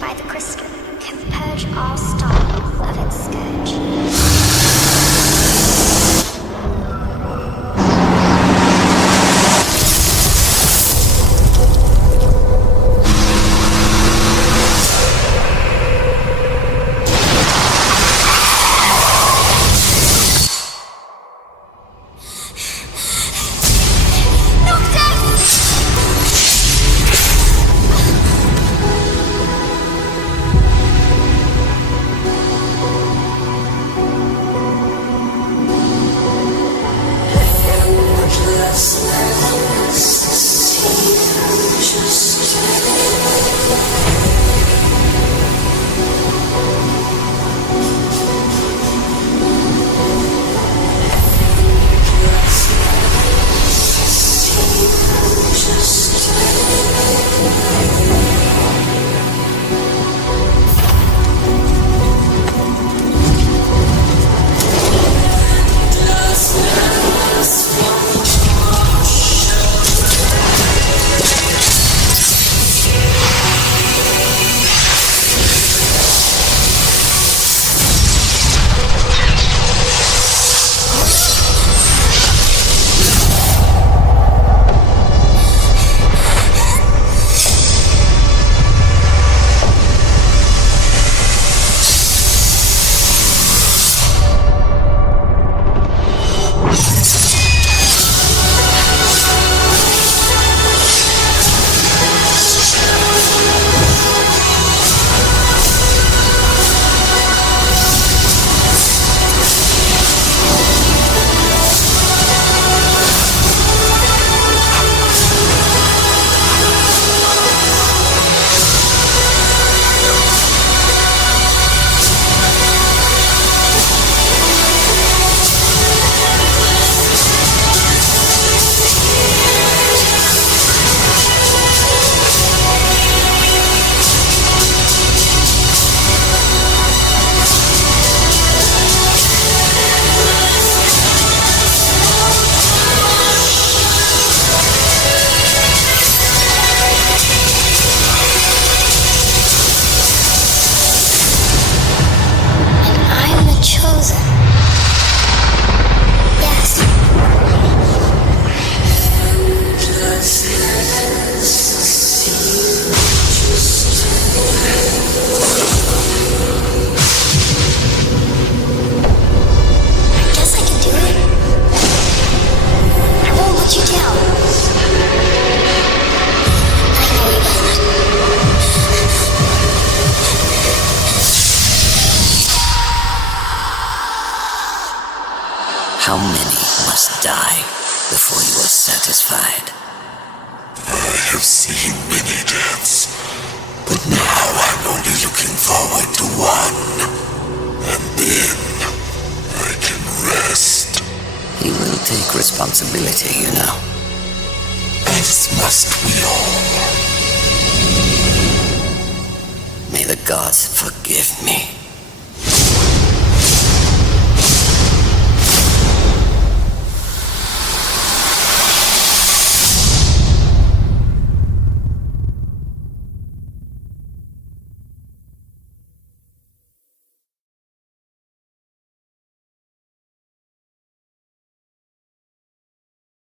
by the crystal, can purge all style of its scourge. How many must die before you are satisfied? I have seen many deaths, but now I'm only looking forward to one. And then I can rest. You will take responsibility, you know. As must we all. May the gods forgive me.